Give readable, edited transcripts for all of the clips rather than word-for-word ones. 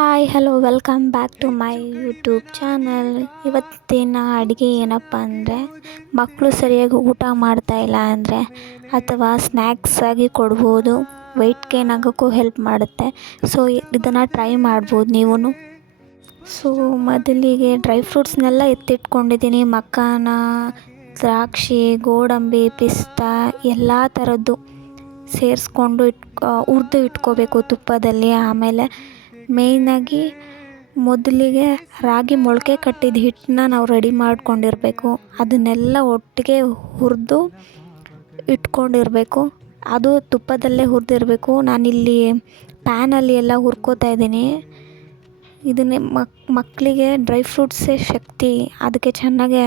Hi hello welcome back to my YouTube channel. ಇವತ್ತಿನ ಅಡುಗೆ ಏನಪ್ಪ ಅಂದರೆ, ಮಕ್ಕಳು ಸರಿಯಾಗಿ ಊಟ ಮಾಡ್ತಾಯಿಲ್ಲ ಅಂದರೆ ಅಥವಾ ಸ್ನ್ಯಾಕ್ಸ್ ಆಗಿ ಕೊಡ್ಬೋದು. ವೆಯ್ಟ್ ಗೇನ್ ಆಗೋಕ್ಕೂ ಹೆಲ್ಪ್ ಮಾಡುತ್ತೆ. ಸೊ ಇದನ್ನು ಟ್ರೈ ಮಾಡ್ಬೋದು ನೀವು. ಸೊ ಮೊದಲಿಗೆ ಡ್ರೈ ಫ್ರೂಟ್ಸ್ನೆಲ್ಲ ಎತ್ತಿಟ್ಕೊಂಡಿದ್ದೀನಿ. ಮಖಾನ, ದ್ರಾಕ್ಷಿ, ಗೋಡಂಬಿ, ಪಿಸ್ತಾ ಎಲ್ಲ ಥರದ್ದು ಸೇರಿಸ್ಕೊಂಡು ಹುರಿದು ಇಟ್ಕೋಬೇಕು ತುಪ್ಪದಲ್ಲಿ. ಆಮೇಲೆ ಮೇಯ್ನಾಗಿ ಮೊದಲಿಗೆ ರಾಗಿ ಮೊಳಕೆ ಕಟ್ಟಿದ ಹಿಟ್ಟನ್ನ ನಾವು ರೆಡಿ ಮಾಡ್ಕೊಂಡಿರಬೇಕು. ಅದನ್ನೆಲ್ಲ ಒಟ್ಟಿಗೆ ಹುರಿದು ಇಟ್ಕೊಂಡಿರಬೇಕು. ಅದು ತುಪ್ಪದಲ್ಲೇ ಹುರಿದಿರಬೇಕು. ನಾನಿಲ್ಲಿ ಪ್ಯಾನಲ್ಲಿ ಎಲ್ಲ ಹುರ್ಕೋತಾ ಇದ್ದೀನಿ. ಇದನ್ನೇ ಮಕ್ಕಳಿಗೆ ಡ್ರೈ ಫ್ರೂಟ್ಸೇ ಶಕ್ತಿ. ಅದಕ್ಕೆ ಚೆನ್ನಾಗೆ,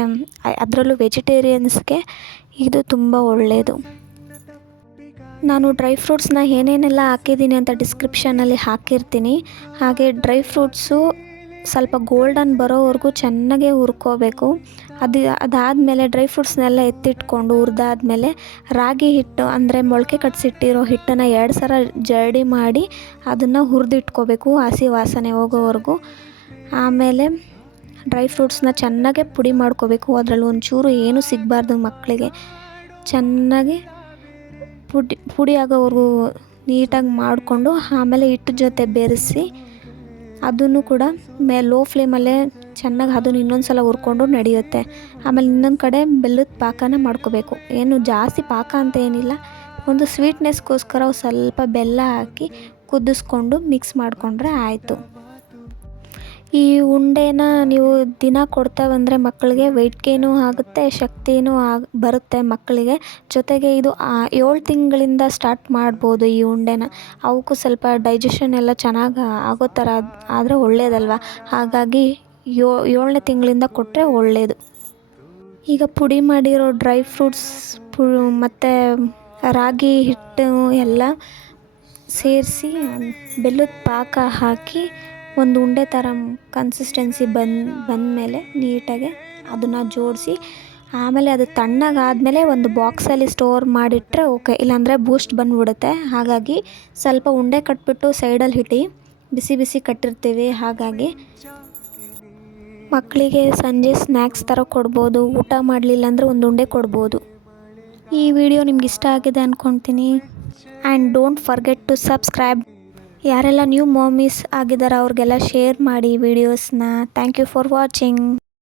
ಅದರಲ್ಲೂ ವೆಜಿಟೇರಿಯನ್ಸ್ಗೆ ಇದು ತುಂಬ ಒಳ್ಳೆಯದು. ನಾನು ಡ್ರೈ ಫ್ರೂಟ್ಸ್ನ ಏನೇನೆಲ್ಲ ಹಾಕಿದ್ದೀನಿ ಅಂತ ಡಿಸ್ಕ್ರಿಪ್ಷನಲ್ಲಿ ಹಾಕಿರ್ತೀನಿ. ಹಾಗೆ ಡ್ರೈ ಫ್ರೂಟ್ಸು ಸ್ವಲ್ಪ ಗೋಲ್ಡನ್ ಬರೋವರೆಗೂ ಚೆನ್ನಾಗೇ ಹುರ್ಕೋಬೇಕು. ಅದಾದಮೇಲೆ ಡ್ರೈ ಫ್ರೂಟ್ಸ್ನೆಲ್ಲ ಎತ್ತಿಟ್ಕೊಂಡು ಹುರಿದಾದ್ಮೇಲೆ ರಾಗಿ ಹಿಟ್ಟು ಅಂದರೆ ಮೊಳಕೆ ಕಟ್ಸಿಟ್ಟಿರೋ ಹಿಟ್ಟನ್ನು 2 ಸಲ ಜರಡಿ ಮಾಡಿ ಅದನ್ನು ಹುರಿದಿಟ್ಕೋಬೇಕು ಹಸಿ ವಾಸನೆ ಹೋಗೋವರೆಗೂ. ಆಮೇಲೆ ಡ್ರೈ ಫ್ರೂಟ್ಸ್ನ ಚೆನ್ನಾಗೆ ಪುಡಿ ಮಾಡ್ಕೋಬೇಕು. ಅದರಲ್ಲಿ ಒಂಚೂರು ಏನೂ ಸಿಗಬಾರ್ದು ಮಕ್ಕಳಿಗೆ. ಚೆನ್ನಾಗಿ ಪುಡಿ ಆಗೋವರೆಗೂ ನೀಟಾಗಿ ಮಾಡಿಕೊಂಡು ಆಮೇಲೆ ಹಿಟ್ಟು ಜೊತೆ ಬೆರೆಸಿ ಅದನ್ನು ಕೂಡ ಲೋ ಫ್ಲೇಮಲ್ಲೇ ಚೆನ್ನಾಗಿ ಅದನ್ನು ಇನ್ನೊಂದು ಸಲ ಹುರ್ಕೊಂಡು ನಡೆಯುತ್ತೆ. ಆಮೇಲೆ ಇನ್ನೊಂದು ಕಡೆ ಬೆಲ್ಲದ ಪಾಕನ ಮಾಡ್ಕೋಬೇಕು. ಏನು ಜಾಸ್ತಿ ಪಾಕ ಅಂತ ಏನಿಲ್ಲ, ಒಂದು ಸ್ವೀಟ್ನೆಸ್ಗೋಸ್ಕರ ಸ್ವಲ್ಪ ಬೆಲ್ಲ ಹಾಕಿ ಕುದಿಸ್ಕೊಂಡು ಮಿಕ್ಸ್ ಮಾಡಿಕೊಂಡ್ರೆ ಆಯಿತು. ಈ ಉಂಡೆನ ನೀವು ದಿನ ಕೊಡ್ತಾ ಬಂದರೆ ಮಕ್ಕಳಿಗೆ ವೆಯ್ಟ್ ಗೇನು ಆಗುತ್ತೆ, ಶಕ್ತಿನೂ ಬರುತ್ತೆ ಮಕ್ಕಳಿಗೆ. ಜೊತೆಗೆ ಇದು 7 ತಿಂಗಳಿಂದ ಸ್ಟಾರ್ಟ್ ಮಾಡ್ಬೋದು ಈ ಉಂಡೆನ. ಅವಕ್ಕೂ ಸ್ವಲ್ಪ ಡೈಜೆಷನ್ ಎಲ್ಲ ಚೆನ್ನಾಗಿ ಆಗೋ ಥರ ಆದರೆ ಒಳ್ಳೆಯದಲ್ವ. ಹಾಗಾಗಿ 7ನೇ ತಿಂಗಳಿಂದ ಕೊಟ್ಟರೆ ಒಳ್ಳೆಯದು. ಈಗ ಪುಡಿ ಮಾಡಿರೋ ಡ್ರೈ ಫ್ರೂಟ್ಸ್ ಮತ್ತು ರಾಗಿ ಹಿಟ್ಟು ಎಲ್ಲ ಸೇರಿಸಿ ಬೆಲ್ಲದ ಪಾಕ ಹಾಕಿ ಒಂದು ಉಂಡೆ ಥರ ಕನ್ಸಿಸ್ಟೆನ್ಸಿ ಬಂದಮೇಲೆ ನೀಟಾಗಿ ಅದನ್ನು ಜೋಡಿಸಿ ಆಮೇಲೆ ಅದು ತಣ್ಣಗಾದಮೇಲೆ ಒಂದು ಬಾಕ್ಸಲ್ಲಿ ಸ್ಟೋರ್ ಮಾಡಿಟ್ರೆ ಓಕೆ. ಇಲ್ಲಾಂದರೆ ಬೂಸ್ಟ್ ಬಂದುಬಿಡುತ್ತೆ. ಹಾಗಾಗಿ ಸ್ವಲ್ಪ ಉಂಡೆ ಕಟ್ಬಿಟ್ಟು ಸೈಡಲ್ಲಿ ಇಟ್ಟು ಬಿಸಿ ಬಿಸಿ ಕಟ್ಟಿರ್ತೀವಿ. ಹಾಗಾಗಿ ಮಕ್ಕಳಿಗೆ ಸಂಜೆ ಸ್ನ್ಯಾಕ್ಸ್ ಥರ ಕೊಡ್ಬೋದು. ಊಟ ಮಾಡಲಿಲ್ಲ ಅಂದರೆ ಒಂದು ಉಂಡೆ ಕೊಡ್ಬೋದು. ಈ ವಿಡಿಯೋ ನಿಮ್ಗೆ ಇಷ್ಟ ಆಗಿದೆ ಅಂದ್ಕೊಳ್ತೀನಿ. And don't forget to subscribe. ಯಾರೆಲ್ಲ ನ್ಯೂ ಮಾಮೀಸ್ ಆಗಿದ್ದಾರೆ ಅವ್ರಿಗೆಲ್ಲ ಶೇರ್ ಮಾಡಿ ವಿಡಿಯೋಸ್ನ. Thank you for watching.